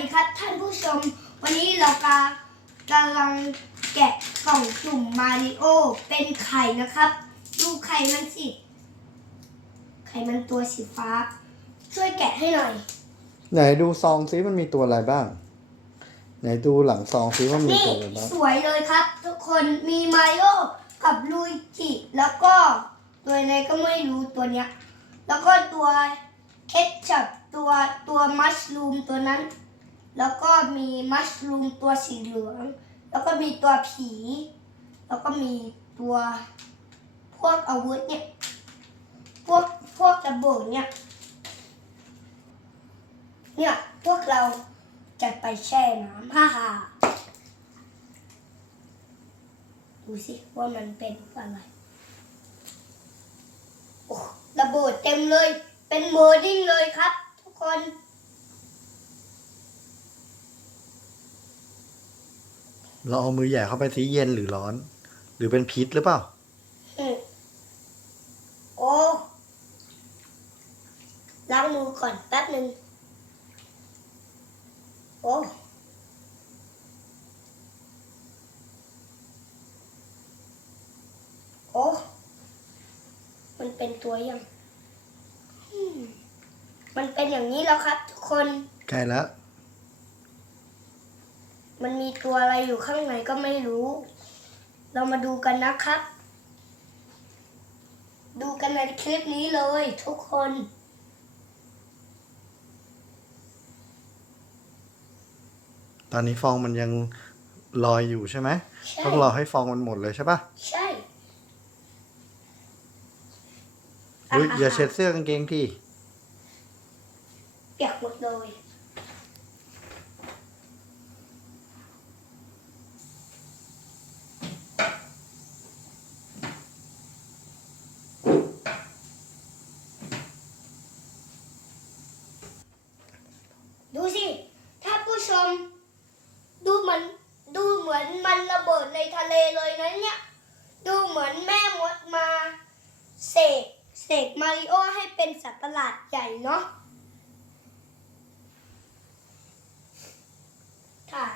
ดีครับท่านผู้ชม วันนี้เรากากำลังแกะกล่องจุ่มมาริโอเป็นไข่นะครับ ดูไข่มันสิ ไข่มันตัวสีฟ้า ช่วยแกะให้หน่อย ไหนดูซองซิมันมีตัวอะไรบ้าง ไหนดูหลังซองซิว่ามีนี่ตัวอะไรบ้าง สวยเลยครับ ทุกคนมีมาริโอกับลุยจิแล้วก็ตัวไหนก็ไม่รู้ตัวเนี้ย แล้วก็ตัวเคทชัพตัวตัวมัชรูมตัวนั้น แล้วก็มีมัชรูมตัวสีเหลือง แล้วก็มีตัวผี แล้วก็มีตัวพวกอาวุธเนี่ย พวกพวกระเบิดเนี่ย เนี่ยพวกเราจะไปแช่น้ำฮ่าฮ่าดูสิว่ามันเป็นอะไร โอ้ระเบิดเต็มเลย เป็นเมอร์ดิ้งเลยครับทุกคน เราเอามือแหย่เข้าไปซิเย็นหรือร้อน หรือเป็นพิษหรือเปล่าอืมโอ้ล้างมือก่อนแป๊บหนึ่งโอ้โอ้มันเป็นตัวยังอืมมันเป็นอย่างนี้แล้วครับทุกคน ใกล้แล้ว มันมีตัวอะไรอยู่ข้างในก็ไม่รู้ เรามาดูกันนะครับ ดูกันในคลิปนี้เลยทุกคนตอนนี้ฟองมันยังลอยอยู่ใช่ไหมใช่ต้องรอให้ฟองมันหมดเลยใช่ปะใช่อุ๊ยะอย่าเช็ดเสื้อกางเกงพี่เปียกหมดเลย ดูสิ ถ้าผู้ช ม ดูเหมือนดูเหมือนมันระเบิดในทะเลเลยนะเนี่ย ดูเหมือนแม่มดมาเสกเสกมาริโอให้เป็นสัตว์ประหลาดใหญ่เนาะค่ะ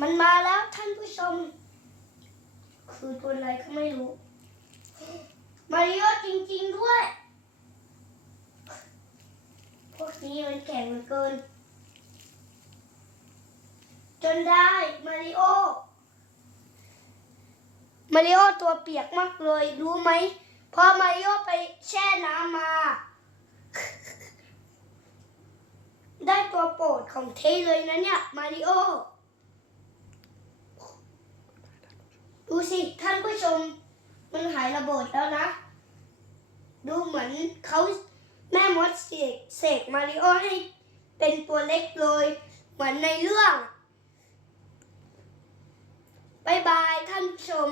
มันมาแล้วท่านผู้ชม คือตัวอะไรก็ไม่รู้ มาริโอจริง ๆ ด้วย พวกนี้มันแข็งเหลือเกิน จนได้มาริโอ มาริโอตัวเปียกมากเลย รู้ไหมพอมาริโอไปแช่น้ำมา ได้ตัวโปรดของเทเลยนะเนี่ย มาริโอ ดูสิ ท่านผู้ชม มันหายระเบิดแล้วนะ ดูเหมือนเขา เสกเสกมาริโอให้เป็นตัวเล็กเลยเหมือนในเรื่องบายบายท่านผู้ชม